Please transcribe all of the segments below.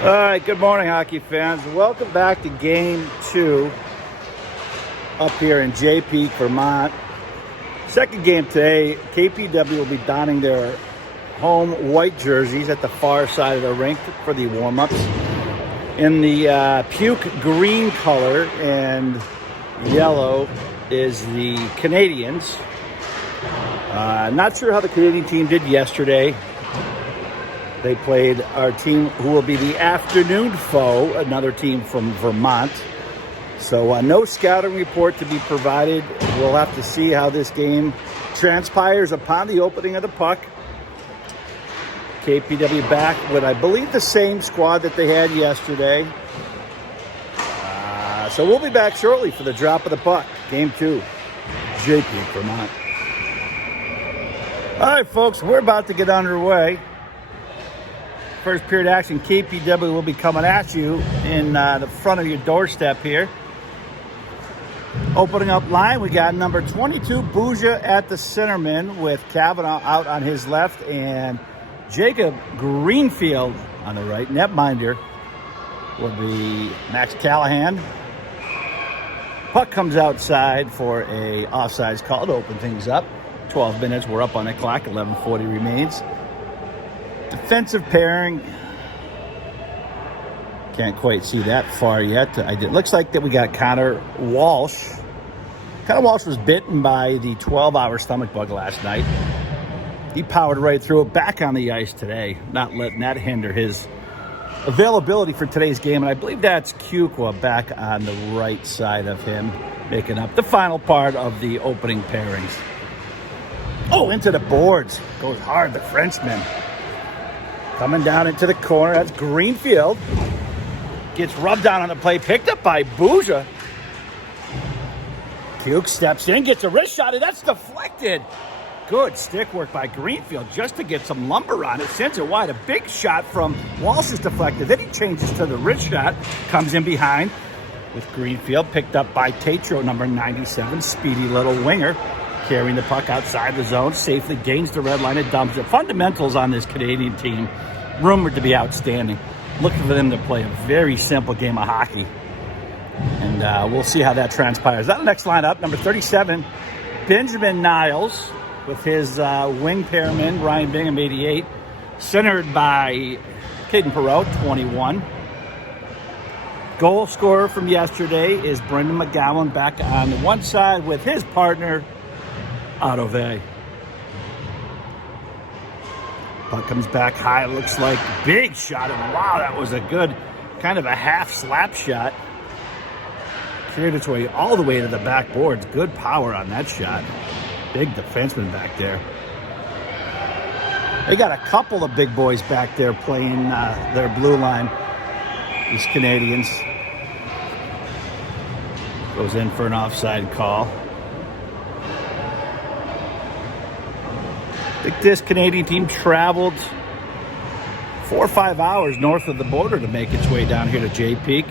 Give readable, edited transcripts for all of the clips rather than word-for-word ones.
All right, good morning, hockey fans. Welcome back to Game 2 up here in JayPeak, Vermont. Second game today, KPW will be donning their home white jerseys at the far side of the rink for the warm-ups. In the puke green color and yellow is the Canadians. Not sure how the Canadian team did yesterday. They played our team, who will be the afternoon foe, another team from Vermont. So no scouting report to be provided. We'll have to see how this game transpires upon the opening of the puck. KPW back with, I believe, the same squad that they had yesterday. So we'll be back shortly for the drop of the puck. Game 2, JayPeak, Vermont. All right, folks, we're about to get underway. First period action, KPW will be coming at you in the front of your doorstep here. Opening up line, we got number 22, Bouja at the centerman with Kavanaugh out on his left and Jacob Greenfield on the right. Netminder will be Max Callahan. Puck comes outside for a offsides call to open things up. 12 minutes, we're up on the clock, 11:40 remains. Defensive pairing, can't quite see that far yet. It looks like that we got Connor Walsh. Connor Walsh was bitten by the 12-hour stomach bug last night. He powered right through it, back on the ice today, not letting that hinder his availability for today's game. And I believe that's Kukwa back on the right side of him, making up the final part of the opening pairings. Oh, into the boards. Goes hard, the Frenchman. Coming down into the corner, that's Greenfield. Gets rubbed down on the play, picked up by Bouja. Puke steps in, gets a wrist shot, and that's deflected. Good stick work by Greenfield just to get some lumber on it. Sends it wide. A big shot from Walsh is deflected. Then he changes to the wrist shot, comes in behind with Greenfield, picked up by Tatro, number 97, speedy little winger. Carrying the puck outside the zone, safely gains the red line and dumps it. Fundamentals on this Canadian team, rumored to be outstanding. Looking for them to play a very simple game of hockey. And we'll see how that transpires. That next lineup, number 37, Benjamin Niles, with his wing pairman, Ryan Bingham, 88. Centered by Caden Perreault, 21. Goal scorer from yesterday is Brendan McGowan, back on the one side with his partner, Otto. Puck comes back high, looks like big shot, and wow, that was a good kind of a half slap shot. Cleared its way all the way to the backboards. Good power on that shot. Big defenseman back there. They got a couple of big boys back there playing their blue line. These Canadians. Goes in for an offside call. I think this Canadian team traveled 4 or 5 hours north of the border to make its way down here to JayPeak.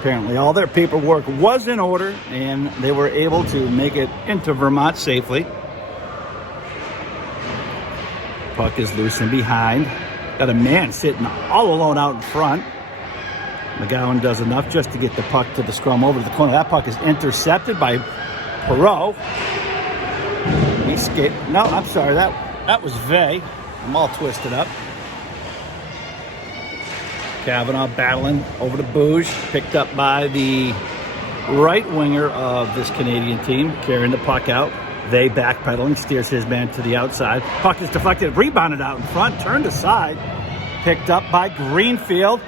Apparently all their paperwork was in order and they were able to make it into Vermont safely. Puck is loose and behind. Got a man sitting all alone out in front. McGowan does enough just to get the puck to the scrum over to the corner. That puck is intercepted by Perreault. He skate. No, I'm sorry. That was Vey. I'm all twisted up. Kavanaugh battling over to Bouge. Picked up by the right winger of this Canadian team, carrying the puck out. Vey backpedaling, steers his man to the outside. Puck is deflected, rebounded out in front, turned aside. Picked up by Greenfield.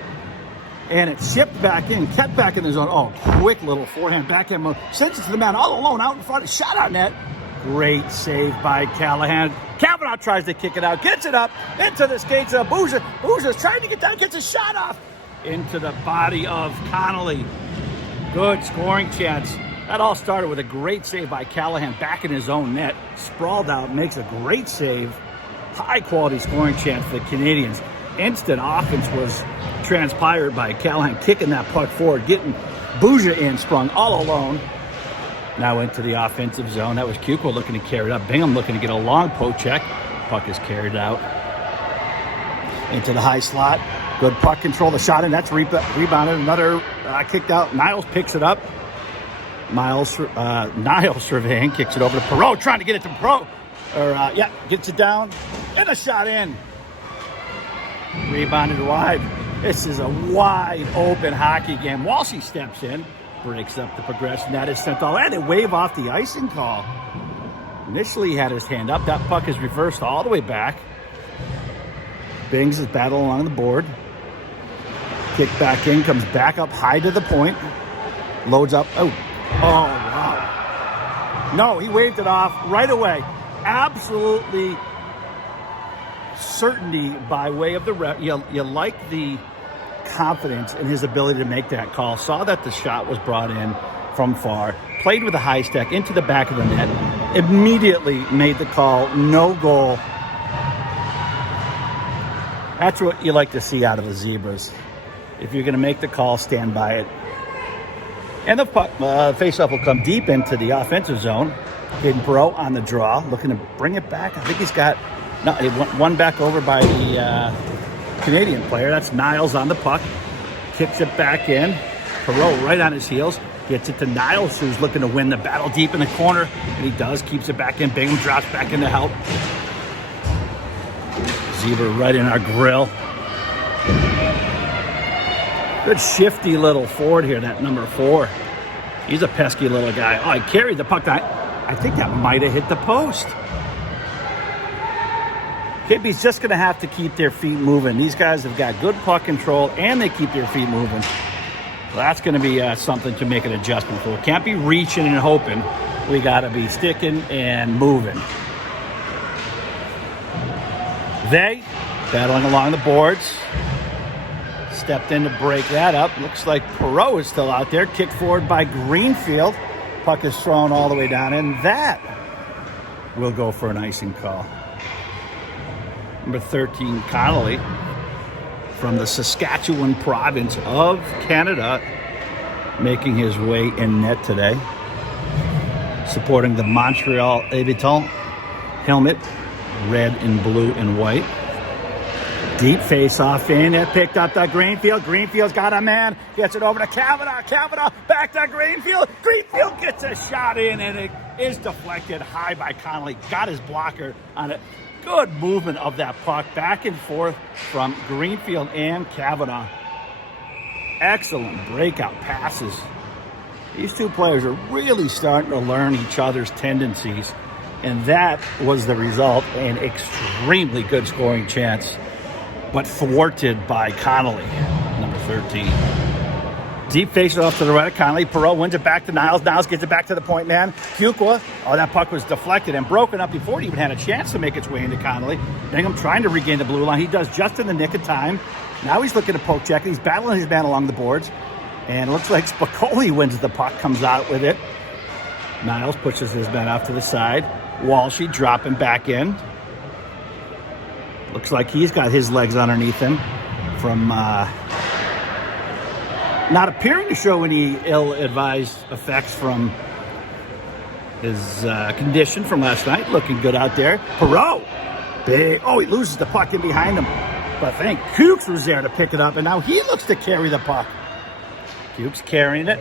And it's shipped back in, kept back in the zone. Oh, quick little forehand backhand move. Sends it to the man all alone out in front. Shot on net. Great save by Callahan. Kavanaugh tries to kick it out, gets it up into the skates of Bouja. Bouja's trying to get down, gets a shot off into the body of Connolly. Good scoring chance. That all started with a great save by Callahan back in his own net. Sprawled out, makes a great save. High quality scoring chance for the Canadians. Instant offense was transpired by Callahan kicking that puck forward, getting Bouja in, sprung all alone. Now into the offensive zone. That was Kukwa looking to carry it up. Bingham looking to get a long poke check. Puck is carried out into the high slot. Good puck control. The shot in. That's rebounded. Another kicked out. Niles picks it up. Niles surveying. Kicks it over to Perreault. Trying to get it to Perreault. Gets it down. And a shot in. Rebounded wide. This is a wide open hockey game. Walshy steps in. Breaks up the progression. That is sent all. And they wave off the icing call. Initially he had his hand up. That puck is reversed all the way back. Bings is battling along the board. Kick back in. Comes back up high to the point. Loads up. Oh, wow. No, he waved it off right away. Absolutely certainty by way of the ref. You like the confidence in his ability to make that call. Saw that the shot was brought in from far. Played with a high stack into the back of the net. Immediately made the call. No goal. That's what you like to see out of the Zebras. If you're going to make the call, stand by it. And the puck, faceoff will come deep into the offensive zone. Hayden Perreault on the draw, looking to bring it back. I think he's got one back over by the Canadian player. That's Niles on the puck. Kicks it back in. Perreault right on his heels. Gets it to Niles, who's looking to win the battle deep in the corner. And he does. Keeps it back in. Bingham drops back in to help. Zebra right in our grill. Good shifty little forward here, that number 4. He's a pesky little guy. Oh, he carried the puck. I think that might have hit the post. KP's just going to have to keep their feet moving. These guys have got good puck control, and they keep their feet moving. Well, that's going to be something to make an adjustment for. Can't be reaching and hoping. We got to be sticking and moving. They, battling along the boards, stepped in to break that up. Looks like Perreault is still out there. Kicked forward by Greenfield. Puck is thrown all the way down, and that will go for an icing call. Number 13, Connolly, from the Saskatchewan province of Canada, making his way in net today. Supporting the Montreal Habitants helmet, red and blue and white. Deep face-off in. It picked up to Greenfield. Greenfield's got a man. Gets it over to Kavanaugh. Kavanaugh back to Greenfield. Greenfield gets a shot in, and it is deflected high by Connolly. Got his blocker on it. Good movement of that puck back and forth from Greenfield and Kavanaugh. Excellent breakout passes. These two players are really starting to learn each other's tendencies, and that was the result. An extremely good scoring chance, but thwarted by Connolly, number 13. Deep face off to the right of Connolly. Perreault wins it back to Niles. Niles gets it back to the point man. Fuqua. Oh, that puck was deflected and broken up before it even had a chance to make its way into Connolly. Bingham trying to regain the blue line. He does just in the nick of time. Now he's looking to poke check. He's battling his man along the boards. And it looks like Spicoli wins the puck, comes out with it. Niles pushes his man off to the side. Walshy dropping back in. Looks like he's got his legs underneath him from not appearing to show any ill-advised effects from his condition from last night. Looking good out there. Perreault. Big. Oh, he loses the puck in behind him. But I think Cukes was there to pick it up, and now he looks to carry the puck. Cukes carrying it.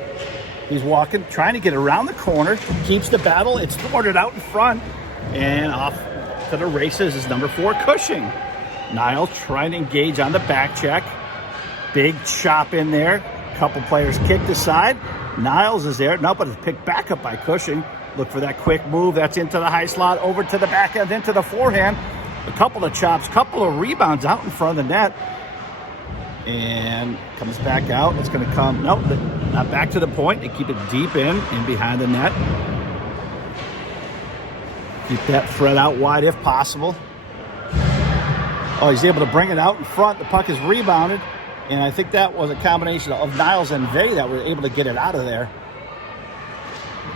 He's walking, trying to get around the corner. Keeps the battle. It's thwarted out in front. And off to the races is number 4, Cushing. Niles trying to engage on the back check. Big chop in there. Couple players kicked aside. Niles is there. No, but it's picked back up by Cushing. Look for that quick move. That's into the high slot, over to the backhand, into the forehand. A couple of chops, couple of rebounds out in front of the net. And comes back out. It's going to come, nope, not back to the point. They keep it deep in behind the net. Keep that thread out wide if possible. Oh, he's able to bring it out in front. The puck is rebounded. And I think that was a combination of Niles and Vey that were able to get it out of there.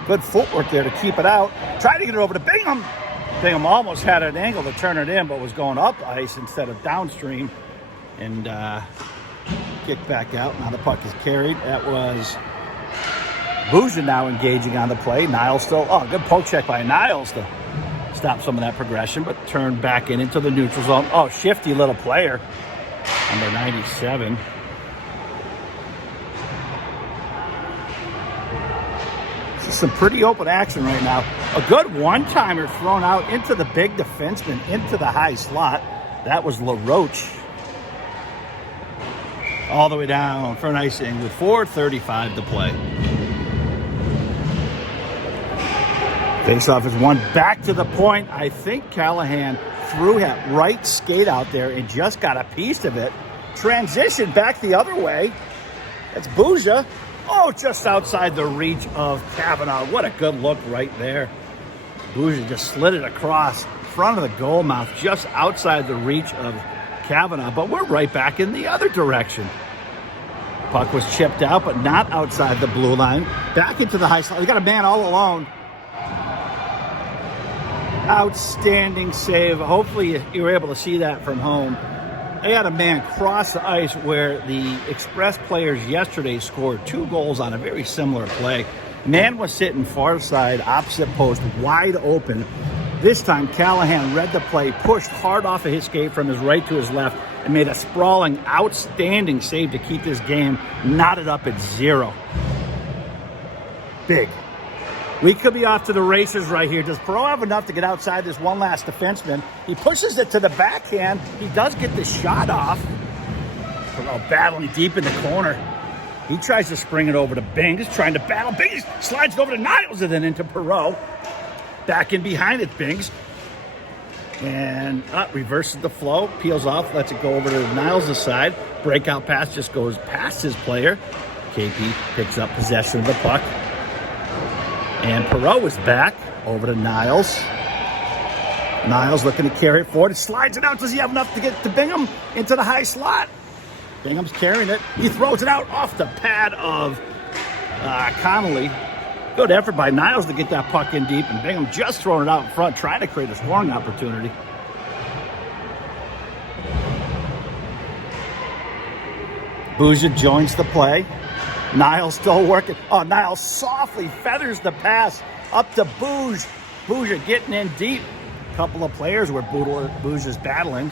Good footwork there to keep it out. Tried to get it over to Bingham. Bingham almost had an angle to turn it in, but was going up ice instead of downstream. And kicked back out. Now the puck is carried. That was Bouge now engaging on the play. Niles still, good poke check by Niles to stop some of that progression, but turned back into the neutral zone. Oh, shifty little player. number 97. This is some pretty open action right now. A good one-timer thrown out into the big defenseman, into the high slot. That was LaRoche. All the way down for an icing with 4:35 to play. Face-off is one back to the point. I think Callahan threw that right skate out there and just got a piece of it. Transition back the other way. That's Bouja. Oh, just outside the reach of Kavanaugh. What a good look right there. Bouja just slid it across front of the goal mouth, just outside the reach of Kavanaugh. But we're right back in the other direction. Puck was chipped out, but not outside the blue line. Back into the high slot. We got a man all alone. Outstanding save. Hopefully you were able to see that from home. They had a man cross the ice where the Express players yesterday scored 2 goals on a very similar play. Man was sitting far side, opposite post, wide open. This time Callahan read the play, pushed hard off of his skate from his right to his left, and made a sprawling, outstanding save to keep this game knotted up at 0. Big. We could be off to the races right here. Does Perot have enough to get outside this one last defenseman? He pushes it to the backhand. He does get the shot off. Perot battling deep in the corner. He tries to spring it over to Bings, trying to battle. Bings slides over to Niles and then into Perot. Back in behind it, Bings. And reverses the flow, peels off, lets it go over to Niles' side. Breakout pass just goes past his player. KP picks up possession of the puck. And Perot is back over to Niles. Niles looking to carry it forward. He slides it out. Does he have enough to get to Bingham into the high slot? Bingham's carrying it. He throws it out off the pad of Connolly. Good effort by Niles to get that puck in deep, and Bingham just throwing it out in front, trying to create a scoring opportunity. Bouja joins the play. Niles still working. Oh, Niles softly feathers the pass up to Bouge. Bouja getting in deep. A couple of players where Bouja's battling.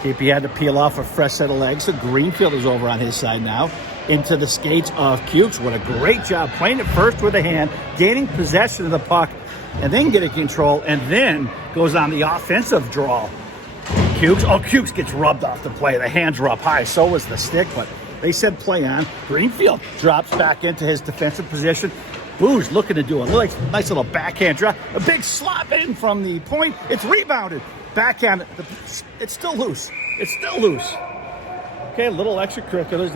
KP had to peel off a fresh set of legs, so Greenfield is over on his side now. Into the skates of Cukes. What a great job playing it first with a hand, gaining possession of the puck, and then getting control, and then goes on the offensive draw. Cukes gets rubbed off the play. The hands were up high, so was the stick, but they said play on. Greenfield drops back into his defensive position. Booze looking to do a nice little backhand drop. A big slap in from the point. It's rebounded. Backhand. It's still loose. It's still loose. Okay, a little extracurriculars.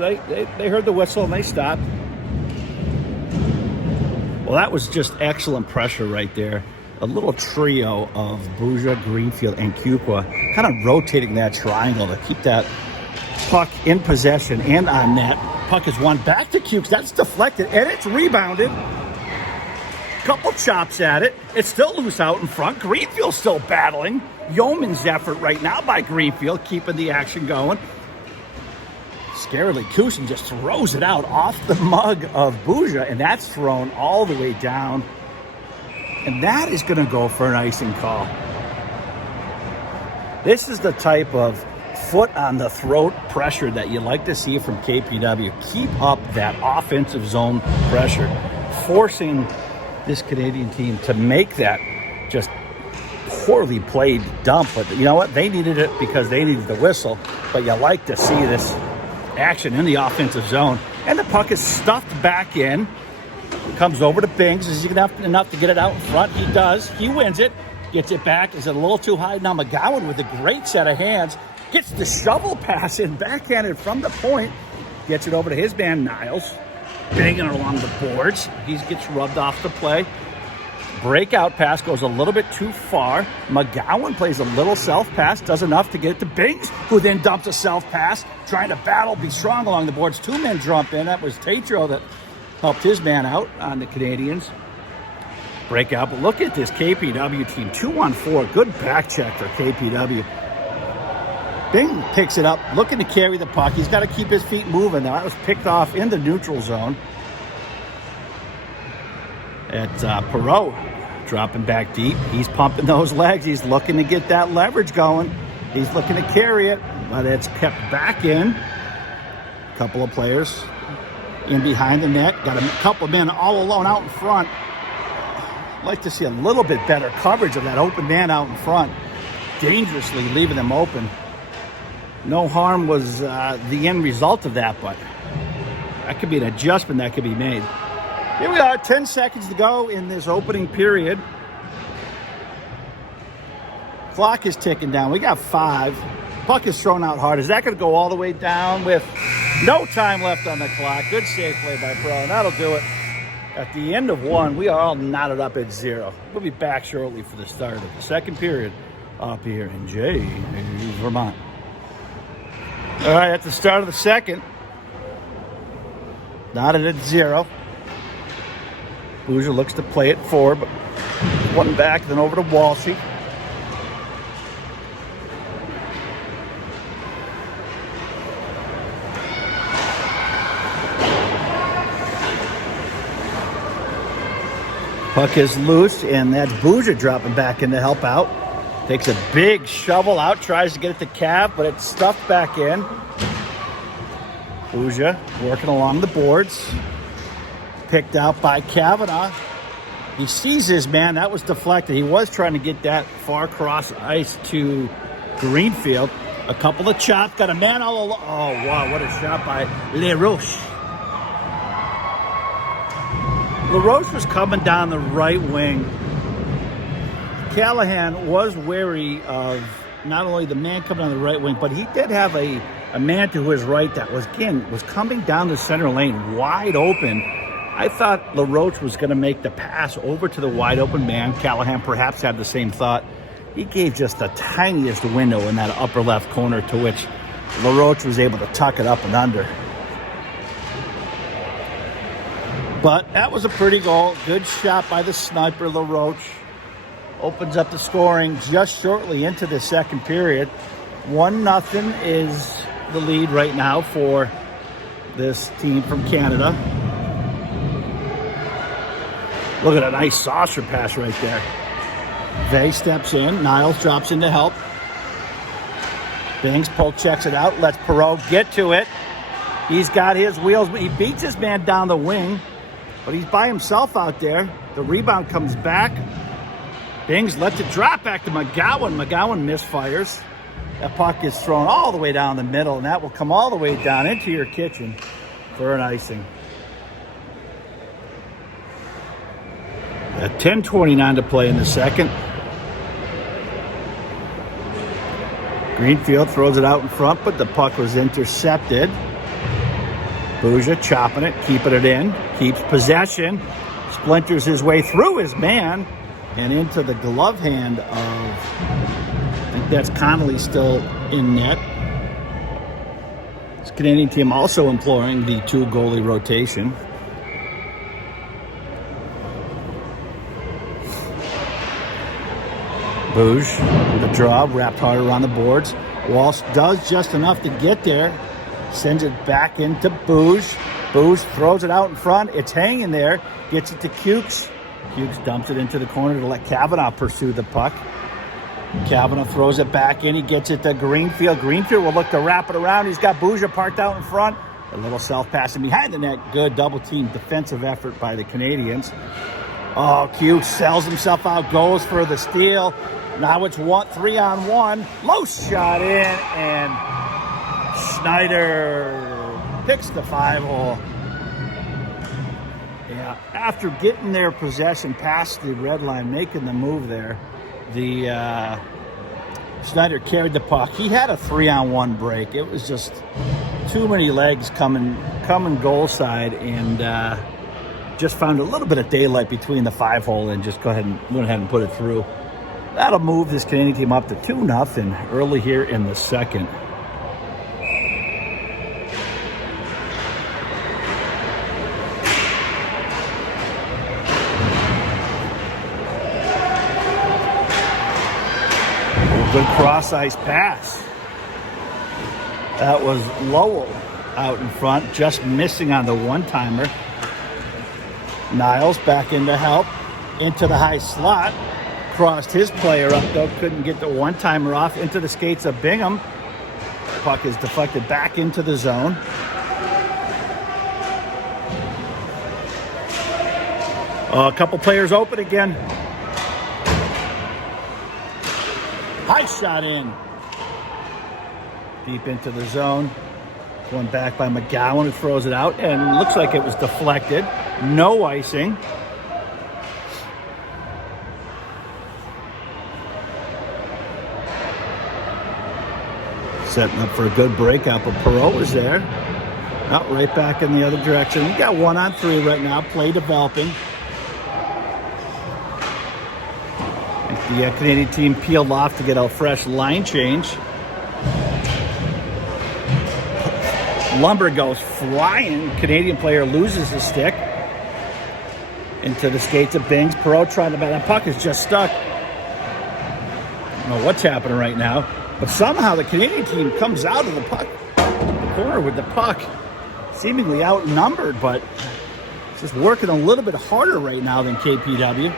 They heard the whistle and they stopped. Well, that was just excellent pressure right there. A little trio of Bouja, Greenfield, and Kukwa kind of rotating that triangle to keep that puck in possession and on net. Puck is won back to Cukes. That's deflected, and it's rebounded. Couple chops at it. It's still loose out in front. Greenfield's still battling. Yeoman's effort right now by Greenfield, keeping the action going. Scarily, Kusin just throws it out off the mug of Bouja, and that's thrown all the way down. And that is going to go for an icing call. This is the type of foot on the throat pressure that you like to see from KPW. Keep up that offensive zone pressure, forcing this Canadian team to make that just poorly played dump. But you know what? They needed it because they needed the whistle. But you like to see this action in the offensive zone. And the puck is stuffed back in. Comes over to Bings. Is he enough to get it out in front? He does. He wins it. Gets it back. Is it a little too high? Now McGowan with a great set of hands. Gets the shovel pass in, backhanded from the point. Gets it over to his man, Niles. Banging it along the boards. He gets rubbed off the play. Breakout pass goes a little bit too far. McGowan plays a little self-pass. Does enough to get it to Bings, who then dumps a self-pass. Trying to battle, be strong along the boards. 2 men jump in. That was Tatro that helped his man out on the Canadians. Breakout, but look at this KPW team. 2-on-4. Good back check for KPW. Bing picks it up, looking to carry the puck. He's got to keep his feet moving. Now, that was picked off in the neutral zone. It's Perot dropping back deep. He's pumping those legs. He's looking to get that leverage going. He's looking to carry it, but it's kept back in. A couple of players in behind the net. Got a couple of men all alone out in front. I'd like to see a little bit better coverage of that open man out in front. Dangerously leaving them open. No harm was the end result of that, but that could be an adjustment that could be made. Here we are, 10 seconds to go in this opening period. Clock is ticking down. We got 5. Puck is thrown out hard. Is that going to go all the way down with no time left on the clock? Good save play by Pro, and that'll do it. At the end of 1, we are all knotted up at 0. We'll be back shortly for the start of the second period up here in Vermont. All right, at the start of the second, knotted at 0. Bouger looks to play it forward, but one back, then over to Walshy. Puck is loose, and that's Bouger dropping back in to help out. Takes a big shovel out, tries to get it to Cav, but it's stuffed back in. Bouger working along the boards. Picked out by Kavanaugh. He sees his man. That was deflected. He was trying to get that far cross ice to Greenfield. A couple of chops. Got a man all alone. Oh, wow. What a shot by LaRoche. LaRoche was coming down the right wing. Callahan was wary of not only the man coming down the right wing, but he did have a man to his right that was coming down the center lane wide open. I thought LaRoche was going to make the pass over to the wide open man. Callahan perhaps had the same thought. He gave just the tiniest window in that upper left corner, to which LaRoche was able to tuck it up and under. But that was a pretty goal. Good shot by the sniper, LaRoche. Opens up the scoring just shortly into the second period. 1-0 is the lead right now for this team from Canada. Look at a nice saucer pass right there. Vey steps in. Niles drops in to help. Bings poke checks it out. Lets Perreault get to it. He's got his wheels. He beats his man down the wing, but he's by himself out there. The rebound comes back. Bings lets it drop back to McGowan. McGowan misfires. That puck is thrown all the way down the middle, and that will come all the way down into your kitchen for an icing. At 10:29 to play in the second. Greenfield throws it out in front, but the puck was intercepted. Bouger chopping it, keeping it in, keeps possession, splinters his way through his man and into the glove hand of, I think that's Connolly still in net. This Canadian team also employing the 2-goalie rotation. Bouge with a draw, wrapped hard around the boards. Walsh does just enough to get there. Sends it back into Bouge. Bouge throws it out in front. It's hanging there. Gets it to Cukes. Cukes dumps it into the corner to let Kavanaugh pursue the puck. Kavanaugh throws it back in. He gets it to Greenfield. Greenfield will look to wrap it around. He's got Bouge parked out in front. A little self-passing behind the net. Good double-team defensive effort by the Canadians. Oh, Cukes sells himself out. Goes for the steal. Now it's 3-on-1. Low shot in, and Schneider picks the 5-hole. Yeah, after getting their possession past the red line, making the move there, the Schneider carried the puck. He had a 3-on-1 break. It was just too many legs coming goal side, and just found a little bit of daylight between the 5-hole and just went ahead and put it through. That'll move this Canadian team up to 2-0 early here in the second. Good cross-ice pass. That was Lowell out in front, just missing on the one-timer. Niles back in to help, into the high slot. crossed his player up, though. Couldn't get the one-timer off into the skates of Bingham. Puck is deflected back into the zone. A couple players open again. High shot in. Deep into the zone. Going back by McGowan, who throws it out, and looks like it was deflected. No icing. Setting up for a good breakout, but Perot was there. Out right back in the other direction. You got 1-on-3 right now. Play developing. The Canadian team peeled off to get a fresh line change. Lumber goes flying. Canadian player loses his stick into the skates of Bings. Perot trying to bat. That puck is just stuck. I don't know what's happening right now, but somehow the Canadian team comes out of the corner with the puck, seemingly outnumbered, but it's just working a little bit harder right now than KPW.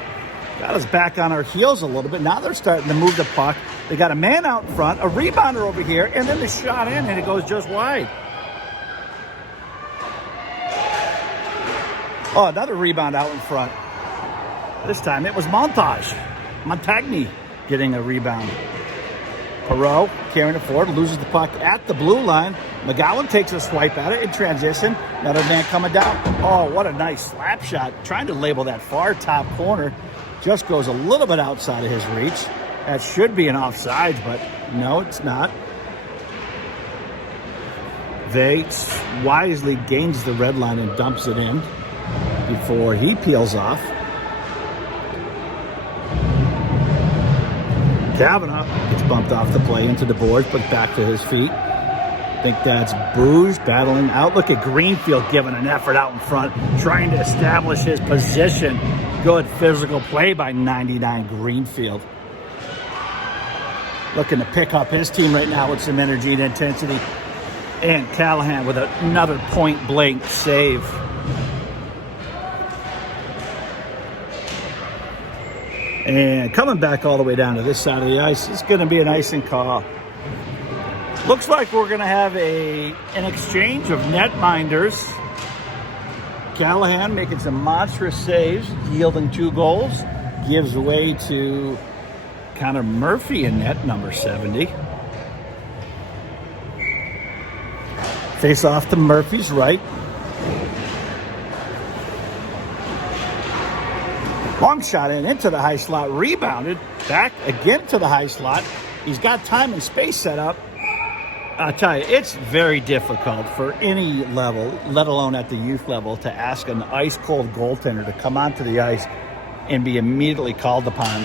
Got us back on our heels a little bit. Now they're starting to move the puck. They got a man out in front, a rebounder over here, and then the shot in, and it goes just wide. Oh, another rebound out in front. This time it was Montagny getting a rebound. Perot carrying it forward, loses the puck at the blue line. McGowan takes a swipe at it in transition. Another man coming down. Oh, what a nice slap shot. Trying to label that far top corner. Just goes a little bit outside of his reach. That should be an offside, but no, it's not. They wisely gains the red line and dumps it in before he peels off. Kavanaugh gets bumped off the play into the boards, but back to his feet. I think that's Booge battling out. Look at Greenfield giving an effort out in front, trying to establish his position. Good physical play by 99 Greenfield. Looking to pick up his team right now with some energy and intensity. And Callahan with another point-blank save. And coming back all the way down to this side of the ice, it's going to be an icing call. Looks like we're going to have an exchange of netminders. Callahan making some monstrous saves, yielding 2 goals. Gives way to Connor Murphy in net, number 70. Face off to Murphy's right. Long shot into the high slot, rebounded, back again to the high slot. He's got time and space set up. I'll tell you, it's very difficult for any level, let alone at the youth level, to ask an ice-cold goaltender to come onto the ice and be immediately called upon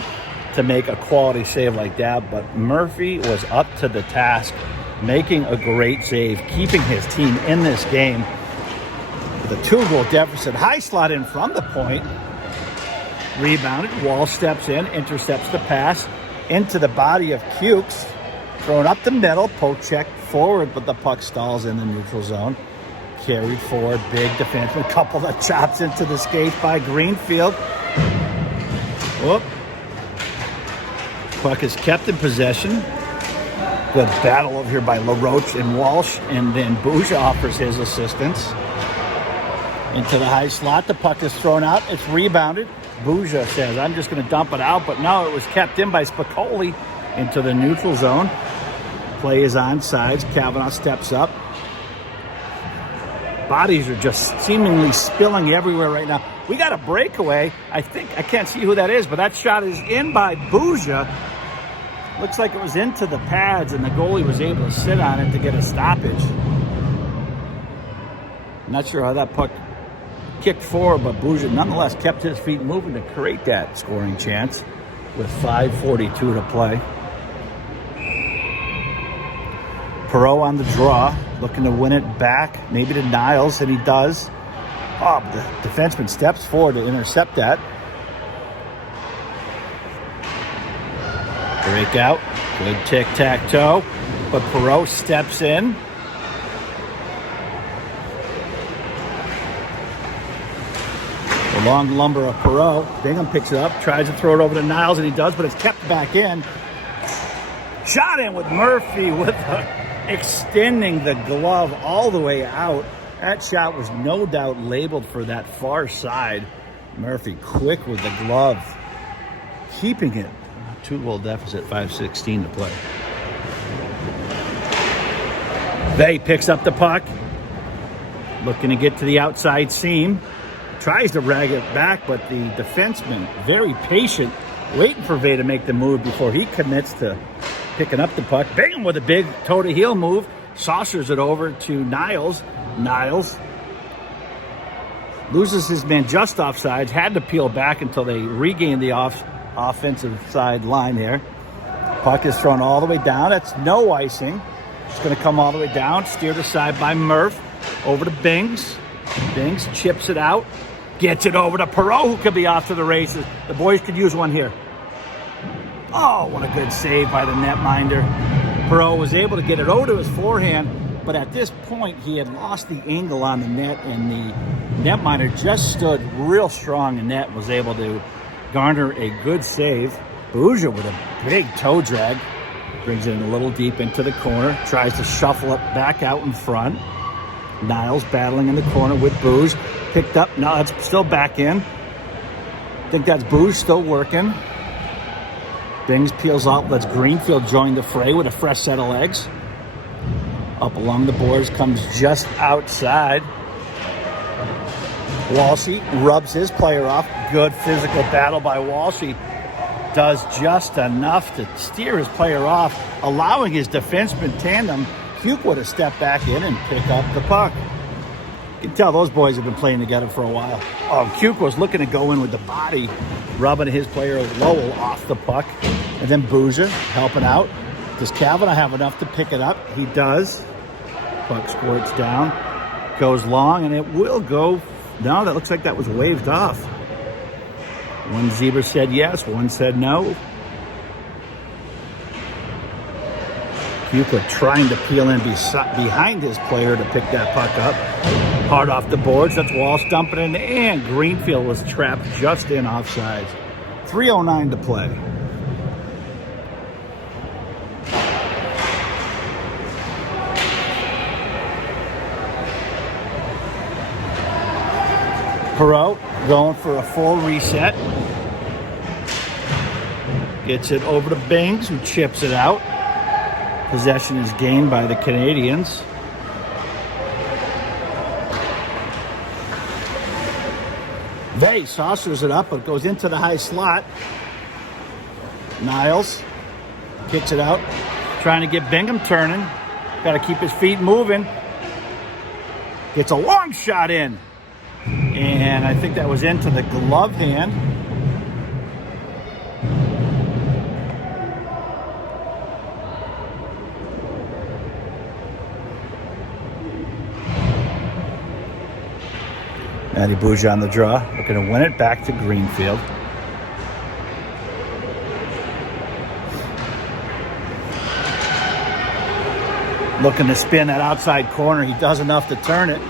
to make a quality save like that. But Murphy was up to the task, making a great save, keeping his team in this game with a 2-goal deficit. High slot in from the point. Rebounded. Wall steps in, intercepts the pass into the body of Cukes. Thrown up the middle, poke check forward, but the puck stalls in the neutral zone. Carried forward, big defenseman. Couple of chops into the skate by Greenfield. Whoop. Puck is kept in possession. Good battle over here by LaRoche and Walsh, and then Bouja offers his assistance. Into the high slot, the puck is thrown out. It's rebounded. Bouja says, I'm just going to dump it out, but no, it was kept in by Spicoli into the neutral zone. Play is on sides. Kavanaugh steps up. Bodies are just seemingly spilling everywhere right now. We got a breakaway. I can't see who that is, but that shot is in by Bouja. Looks like it was into the pads, and the goalie was able to sit on it to get a stoppage. Not sure how that puck kicked forward, but Bouja nonetheless kept his feet moving to create that scoring chance with 5:42 to play. Perot on the draw, looking to win it back, maybe to Niles, and he does. Oh, the defenseman steps forward to intercept that. Breakout, good tic-tac-toe, but Perot steps in. Long lumber of Perot. Bingham picks it up, tries to throw it over to Niles, and he does, but it's kept back in. Shot in with Murphy with extending the glove all the way out. That shot was no doubt labeled for that far side. Murphy quick with the glove, keeping it. 2-goal deficit, 5:16 to play. They picks up the puck, looking to get to the outside seam. Tries to rag it back, but the defenseman, very patient, waiting for Vay to make the move before he commits to picking up the puck. Bingham with a big toe-to-heel move. Saucers it over to Niles. Niles loses his man just offsides. Had to peel back until they regain the offensive side line here. Puck is thrown all the way down. That's no icing. It's going to come all the way down. Steered aside by Murph. Over to Bings. Bings chips it out. Gets it over to Perot, who could be off to the races. The boys could use one here. Oh, what a good save by the netminder. Perot was able to get it over to his forehand, but at this point, he had lost the angle on the net, and the netminder just stood real strong in net, was able to garner a good save. Bouger with a big toe drag. Brings it in a little deep into the corner. Tries to shuffle it back out in front. Niles battling in the corner with Bouge. Picked up. No, it's still back in. I think that's Bouge still working. Bings peels out. Lets Greenfield join the fray with a fresh set of legs. Up along the boards. Comes just outside. Walshy rubs his player off. Good physical battle by Walshy. Does just enough to steer his player off, allowing his defenseman tandem, Cuke, to step back in and pick up the puck. You can tell those boys have been playing together for a while. Oh, Cuke was looking to go in with the body, rubbing his player Lowell off the puck. And then Bouger helping out. Does Kavanaugh have enough to pick it up? He does. Puck squirts down, goes long, and it will go. No, that looks like that was waved off. One zebra said yes, one said no. Cuke trying to peel in behind his player to pick that puck up. Hard off the boards. That's Walsh dumping it in, and Greenfield was trapped just in offsides. 3:09 to play. Perot going for a full reset. Gets it over to Bings, who chips it out. Possession is gained by the Canadians. Vay saucers it up, but goes into the high slot. Niles kicks it out, trying to get Bingham turning. Got to keep his feet moving. Gets a long shot in. And I think that was into the glove hand. Matty Bouger on the draw, looking to win it back to Greenfield. Looking to spin that outside corner. He does enough to turn it.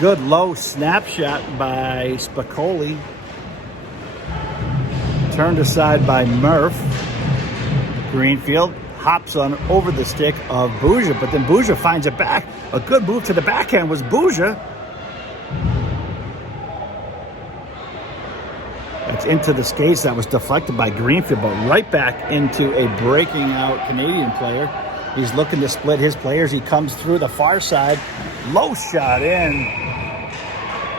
Good low snapshot by Spicoli. Turned aside by Murph. Greenfield hops on over the stick of Bouger, but then Bouger finds it back. A good move to the backhand was Bouger. That's into the skates. That was deflected by Greenfield, but right back into a breaking out Canadian player. He's looking to split his players. He comes through the far side. Low shot in.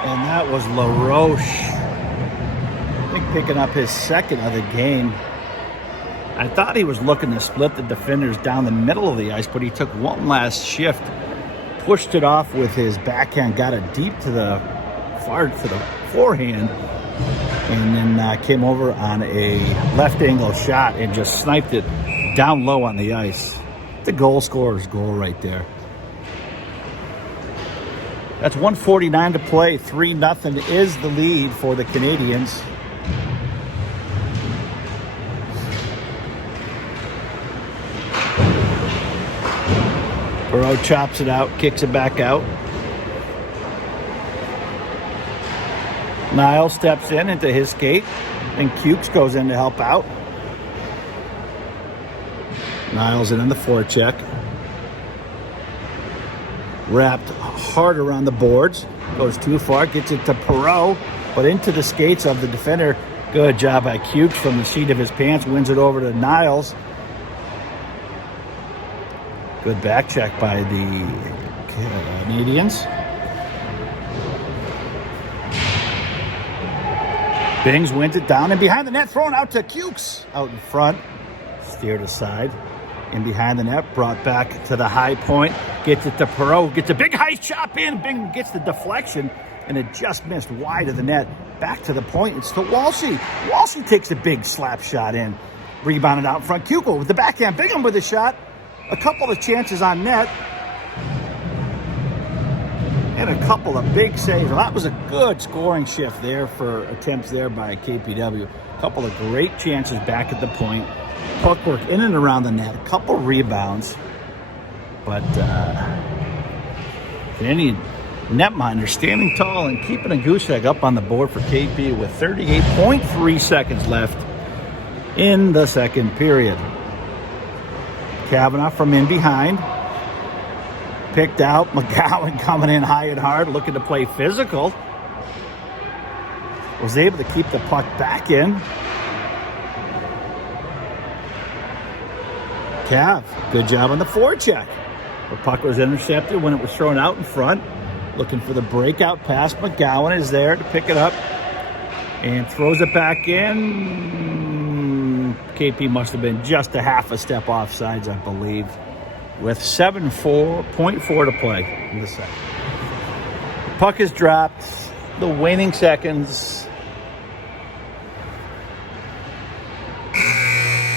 And that was LaRoche. I think picking up his second of the game. I thought he was looking to split the defenders down the middle of the ice, but he took one last shift. Pushed it off with his backhand. Got it deep to the forehand. And then came over on a left angle shot and just sniped it down low on the ice. The goal scorer's goal right there. That's 1:49 to play. 3-0 is the lead for the Canadians. Perot chops it out, kicks it back out. Niles steps in into his skate, and Cukes goes in to help out. Niles in on the forecheck. Wrapped hard around the boards. Goes too far, gets it to Perot, but into the skates of the defender. Good job by Cukes from the seat of his pants. Wins it over to Niles. Good back check by the Canadians. Bings wins it down and behind the net, thrown out to Cukes. Out in front, steered aside. And behind the net, brought back to the high point. Gets it to Perot, gets a big high chop in. Bing gets the deflection, and it just missed wide of the net. Back to the point, it's to Walshy. Walshy takes a big slap shot in. Rebounded out in front. Kukle with the backhand. Bingham with a shot. A couple of chances on net. And a couple of big saves. Well, that was a good scoring shift there for attempts there by KPW. A couple of great chances back at the point. Puck work in and around the net. A couple rebounds. But Canadian netminder standing tall and keeping a goose egg up on the board for KP with 38.3 seconds left in the second period. Kavanaugh from in behind. Picked out. McGowan coming in high and hard, looking to play physical. Was able to keep the puck back in. Cav, good job on the forecheck. The puck was intercepted when it was thrown out in front. Looking for the breakout pass. McGowan is there to pick it up and throws it back in. KP must have been just a half a step offsides, I believe, with 7.4 to play in the second. The puck is dropped. The waning seconds.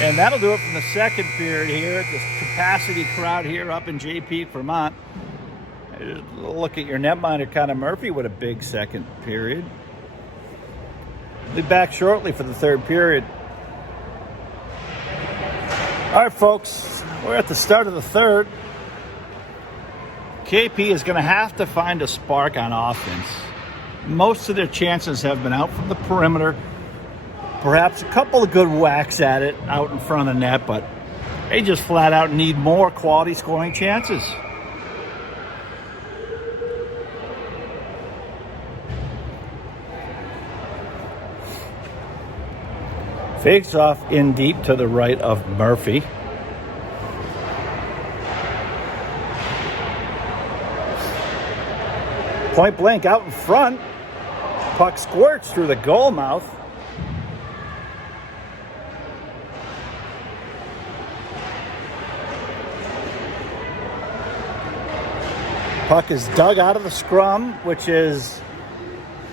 And that'll do it from the second period here at this capacity crowd here up in JayPeak, Vermont. Look at your netminder, Connor Murphy, with a big second period. We'll be back shortly for the third period. All right, folks, we're at the start of the third. KP is going to have to find a spark on offense. Most of their chances have been out from the perimeter. Perhaps a couple of good whacks at it out in front of the net, but they just flat out need more quality scoring chances. Fakes off in deep to the right of Murphy. Point blank out in front. Puck squirts through the goal mouth. Puck is dug out of the scrum, which is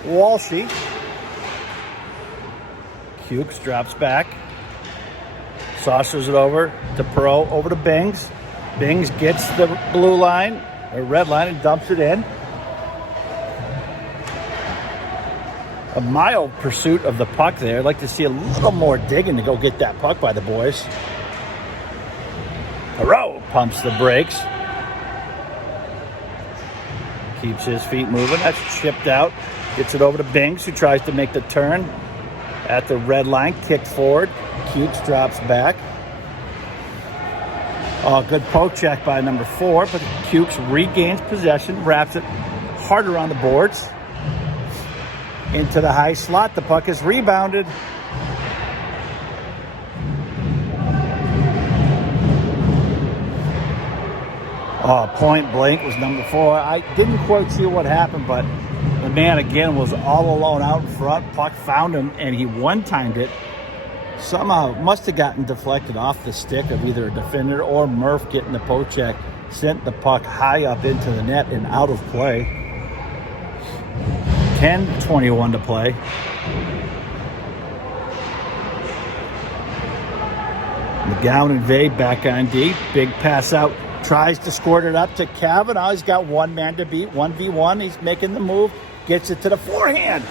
Walshy. Cukes drops back. Saucers it over to Perot, over to Bings. Bings gets the blue line, or red line, and dumps it in. A mild pursuit of the puck there. I'd like to see a little more digging to go get that puck by the boys. Perot pumps the brakes. Keeps his feet moving. That's chipped out. Gets it over to Bings, who tries to make the turn at the red line. Kicked forward. Cukes drops back. Oh, good poke check by number 4, but Cukes regains possession, wraps it hard around the boards. Into the high slot. The puck is rebounded. Oh, point blank was number 4. I didn't quite see what happened, but the man again was all alone out in front. Puck found him, and he one-timed it. Somehow must have gotten deflected off the stick of either a defender or Murph getting the poke check. Sent the puck high up into the net and out of play. 10:21 to play. McGowan and Vay back on deep. Big pass out. Tries to squirt it up to Kavanaugh. He's got one man to beat, 1v1. He's making the move. Gets it to the forehand.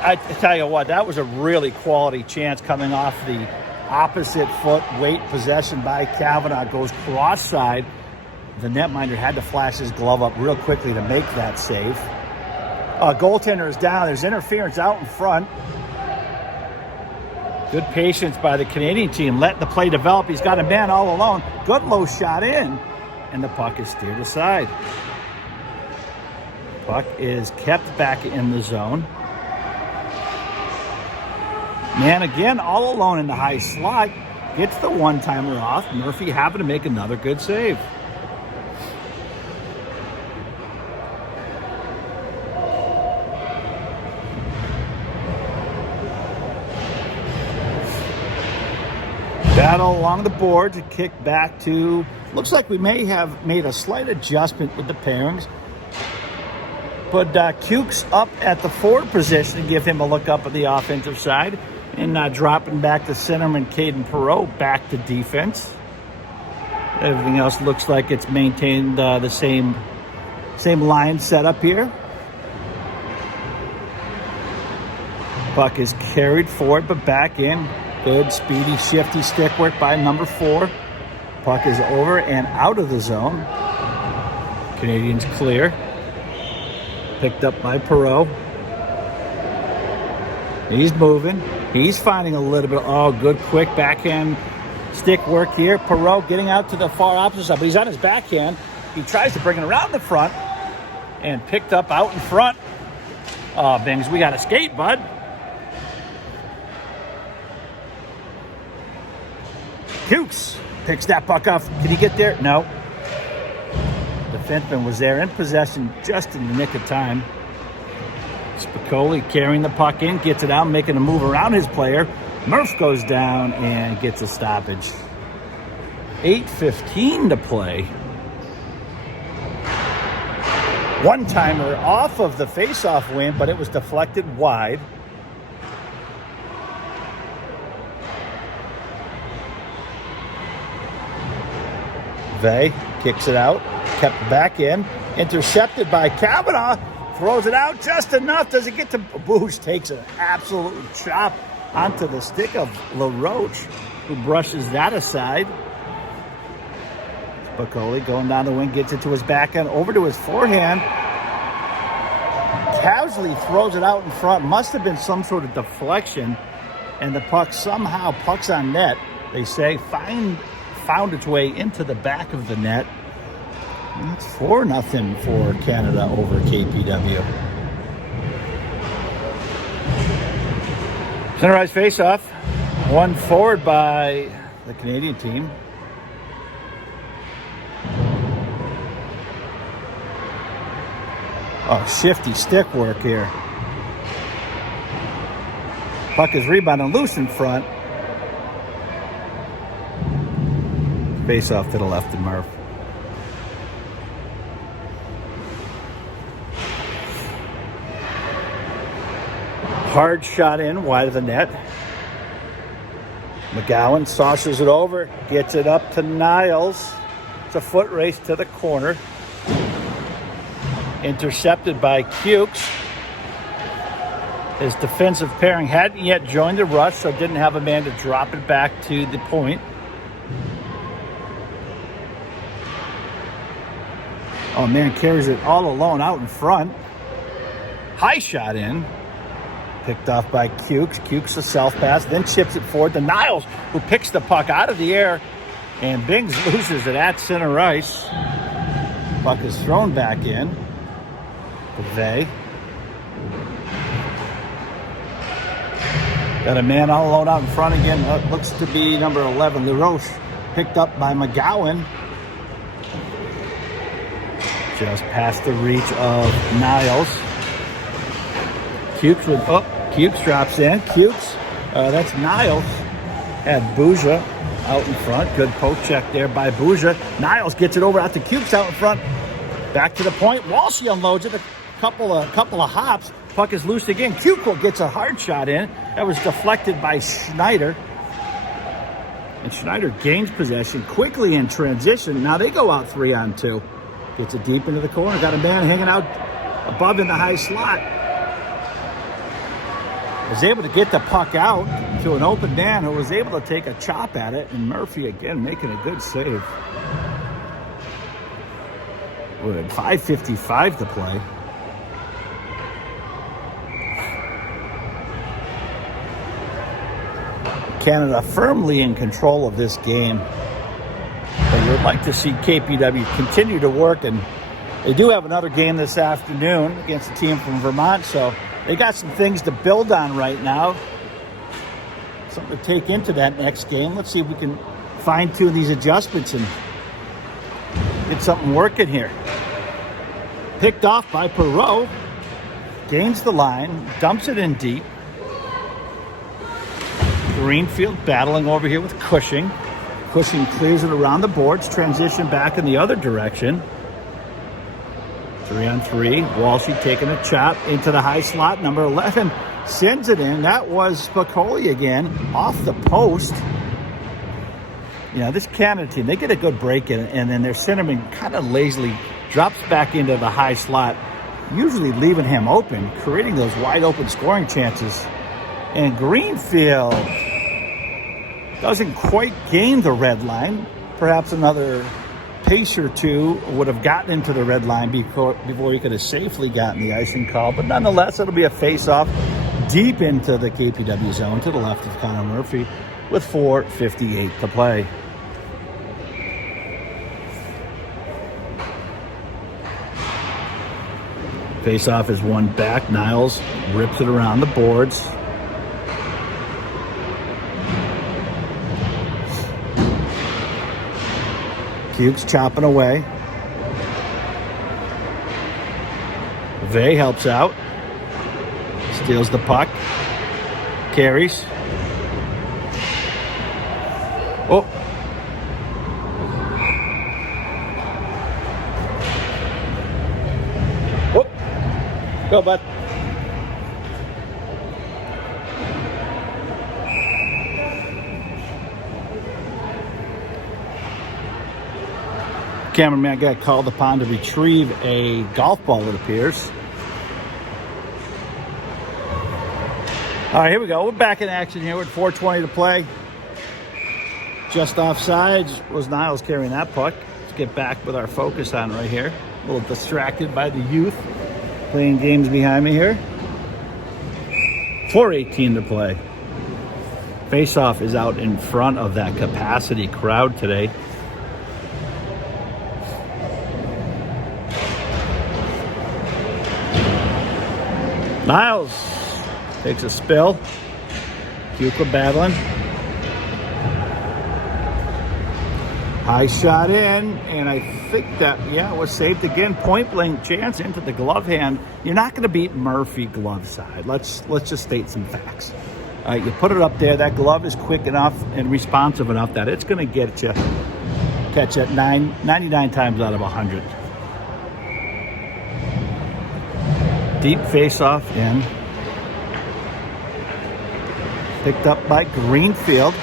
I tell you what, that was a really quality chance coming off the opposite foot weight possession by Kavanaugh. Goes cross side. The netminder had to flash his glove up real quickly to make that save. Goaltender is down. There's interference out in front. Good patience by the Canadian team. Let the play develop. He's got a man all alone. Good low shot in. And the puck is steered aside. Puck is kept back in the zone. Man again all alone in the high slot. Gets the one-timer off. Murphy happened to make another good save. Battle along the board to kick back to, looks like we may have made a slight adjustment with the pairings. But Cukes up at the forward position to give him a look up at the offensive side. And dropping back to centerman Caden Perreault back to defense. Everything else looks like it's maintained the same line setup here. Puck is carried forward but back in. Good, speedy, shifty stick work by number 4. Puck is over and out of the zone. Canadians clear. Picked up by Perreault. He's moving. He's finding a little bit. Oh, good, quick backhand stick work here. Perreault getting out to the far opposite side, but he's on his backhand. He tries to bring it around the front and picked up out in front. Oh, Bings, we got to skate, bud. Cukes picks that puck up. Can he get there? No. The defenseman was there in possession just in the nick of time. Spicoli carrying the puck in, gets it out, making a move around his player. Murph goes down and gets a stoppage. 8:15 to play. One-timer off of the face-off win, but it was deflected wide. Vey kicks it out, kept back in, intercepted by Kavanaugh, throws it out just enough. Does it get to Boosh? Takes an absolute chop onto the stick of LaRoche, who brushes that aside. Spicoli going down the wing, gets it to his backhand, over to his forehand. Casually throws it out in front. Must have been some sort of deflection, and the puck somehow pucks on net. They say found its way into the back of the net. And it's 4-0 for Canada over KPW. Center ice face-off. One forward by the Canadian team. Oh, shifty stick work here. Puck is rebounded loose in front. Face off to the left of Murph. Hard shot in, wide of the net. McGowan saucers it over, gets it up to Niles. It's a foot race to the corner. Intercepted by Cukes. His defensive pairing hadn't yet joined the rush, so didn't have a man to drop it back to the point. Oh, man carries it all alone out in front. High shot in. Picked off by Cukes. Cukes a self-pass, then chips it forward to Niles, who picks the puck out of the air, and Bings loses it at center ice. Puck is thrown back in. Vey. Got a man all alone out in front again. Looks to be number 11, LaRoche. Picked up by McGowan. Just past the reach of Niles. Cukes drops in. That's Niles. Had Bouja out in front. Good poke check there by Bouja. Niles gets it over out to Cukes out in front. Back to the point. Walshy unloads it. A couple of hops. Puck is loose again. Cukes gets a hard shot in. That was deflected by Schneider. And Schneider gains possession quickly in transition. Now they go out 3-on-2. Gets it deep into the corner. Got a man hanging out above in the high slot. Was able to get the puck out to an open man who was able to take a chop at it. And Murphy again making a good save. With 5:55 to play. Canada firmly in control of this game. But we would like to see KPW continue to work, and they do have another game this afternoon against a team from Vermont, so they got some things to build on right now. Something to take into that next game. Let's see if we can fine-tune these adjustments and get something working here. Picked off by Perot. Gains the line, dumps it in deep. Greenfield battling over here with Cushing. Cushing clears it around the boards, transition back in the other direction. 3-on-3. Walshy taking a chop into the high slot. Number 11 sends it in. That was Spicoli again, off the post. You know, this Canada team, they get a good break in, and then their centerman kind of lazily drops back into the high slot, usually leaving him open, creating those wide open scoring chances. And Greenfield doesn't quite gain the red line. Perhaps another pace or two would have gotten into the red line before he could have safely gotten the icing call. But nonetheless, it'll be a face-off deep into the KPW zone to the left of Connor Murphy with 4:58 to play. Face-off is won back. Niles rips it around the boards. Hughes chopping away. Vey helps out. Steals the puck. Carries. Oh. Oh. Go, bud. Cameraman got called upon to retrieve a golf ball, it appears. All right, here we go. We're back in action here with 4:20 to play. Just offsides was Niles carrying that puck. Let's get back with our focus on right here. A little distracted by the youth playing games behind me here. 4:18 to play. Face-off is out in front of that capacity crowd today. Niles takes a spill. Kukla battling. High shot in, and I think that, yeah, it was saved again. Point blank chance into the glove hand. You're not going to beat Murphy glove side. Let's just state some facts. All right, you put it up there. That glove is quick enough and responsive enough that it's going to get you, catch it 99 times out of 100. Deep face-off in. Picked up by Greenfield.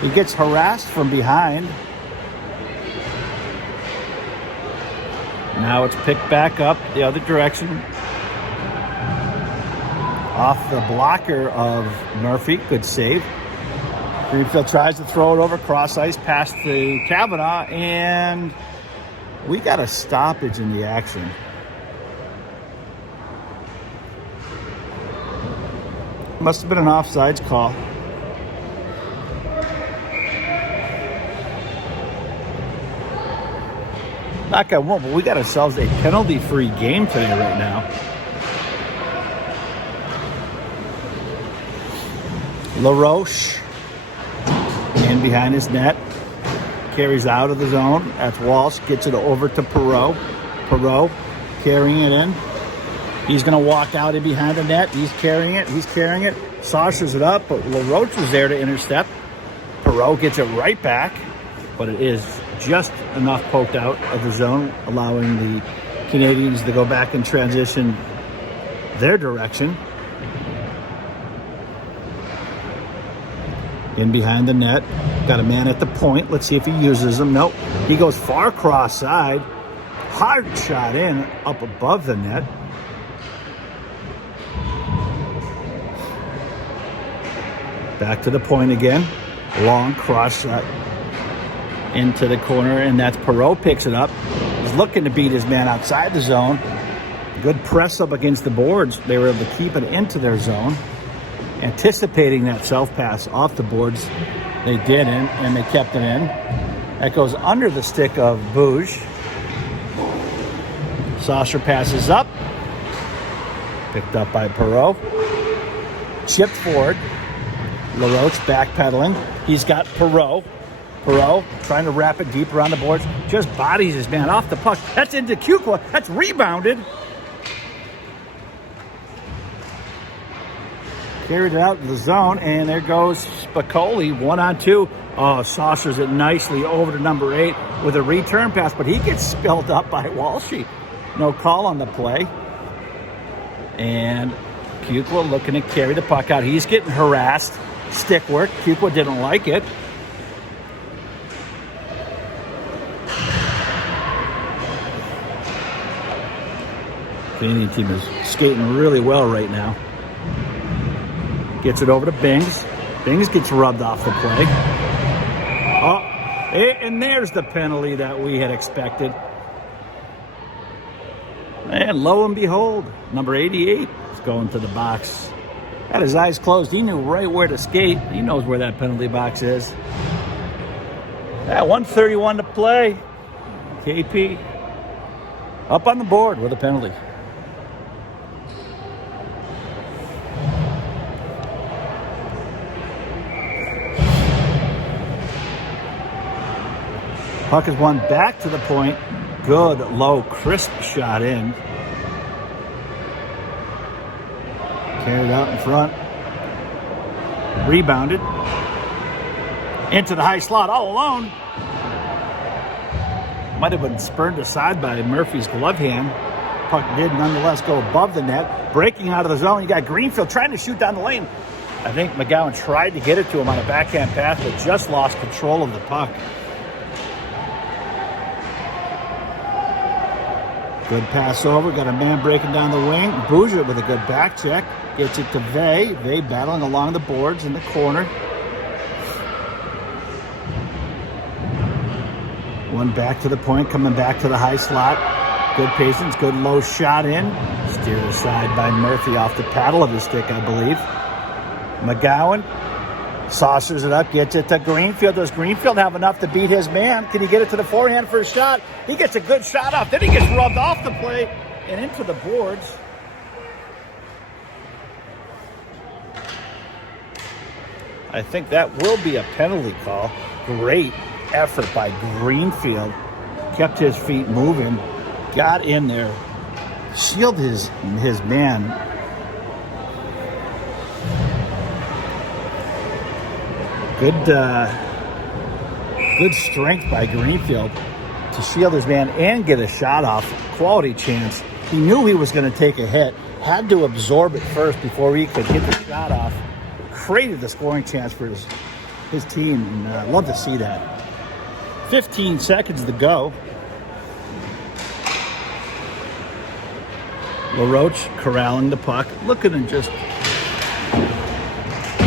He gets harassed from behind. Now it's picked back up the other direction. Off the blocker of Murphy. Good save. Greenfield tries to throw it over cross ice past the Kavanaugh, and we got a stoppage in the action. Must have been an offsides call. Knock on wood, but we got ourselves a penalty-free game today right now. LaRoche in behind his net. Carries out of the zone. That's Walsh. Gets it over to Perot. Perot carrying it in. He's going to walk out in behind the net. He's carrying it. Saucers it up, but LaRoche was there to intercept. Perot gets it right back, but it is just enough poked out of the zone, allowing the Canadians to go back and transition their direction. In behind the net. Got a man at the point. Let's see if he uses him. Nope. He goes far cross side. Hard shot in up above the net. Back to the point again. Long cross shot into the corner, and that's Perot picks it up. He's looking to beat his man outside the zone. Good press up against the boards. They were able to keep it into their zone. anticipating that self-pass off the boards. They didn't, and they kept it in. That goes under the stick of Bouge. Saucer passes up. Picked up by Perot. Chipped forward. LaRoche backpedaling. He's got Perot. Perot trying to wrap it deep around the boards. Just bodies his man off the puck. That's into Kukla. That's rebounded. Carried it out in the zone, and there goes Spicoli, 1-on-2. Oh, saucers it nicely over to number 8 with a return pass, but he gets spilled up by Walshy. No call on the play. And Kukla looking to carry the puck out. He's getting harassed. Stick work. Kukla didn't like it. Canadian team is skating really well right now. Gets it over to Bings. Bings gets rubbed off the play. Oh, and there's the penalty that we had expected. And lo and behold, number 88 is going to the box. Had his eyes closed. He knew right where to skate. He knows where that penalty box is. Yeah, 1:31 to play. KP up on the board with a penalty. Puck is won back to the point. Good, low, crisp shot in. Carried out in front. Rebounded. Into the high slot all alone. Might have been spurned aside by Murphy's glove hand. Puck did nonetheless go above the net. Breaking out of the zone. You got Greenfield trying to shoot down the lane. I think McGowan tried to get it to him on a backhand pass, but just lost control of the puck. Good pass over. Got a man breaking down the wing. Bouger with a good back check. Gets it to Vey. Vey battling along the boards in the corner. One back to the point. Coming back to the high slot. Good patience. Good low shot in. Steered aside by Murphy off the paddle of his stick, I believe. McGowan saucers it up. Gets it to Greenfield. Does Greenfield have enough to beat his man? Can he get it to the forehand for a shot? He gets a good shot off. Then he gets rubbed off the play and into the boards. I think that will be a penalty call. Great effort by Greenfield. Kept his feet moving. Got in there. Shielded his man. Good strength by Greenfield to shield his man and get a shot off. Quality chance. He knew he was going to take a hit. Had to absorb it first before he could get the shot off. Created the scoring chance for his team. And I'd love to see that. 15 seconds to go. LaRoche corralling the puck. Looking to just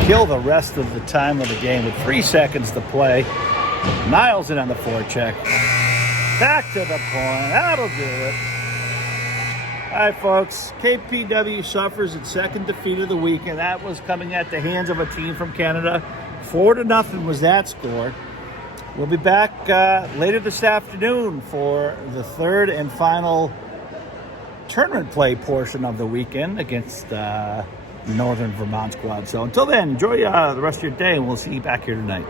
kill the rest of the time of the game with 3 seconds to play. Niles in on the forecheck. Back to the point. That'll do it. All right, folks. KPW suffers its second defeat of the week, and that was coming at the hands of a team from Canada. 4-0 was that score. We'll be back later this afternoon for the third and final tournament play portion of the weekend against Northern Vermont squad. So until then, enjoy the rest of your day, and we'll see you back here tonight.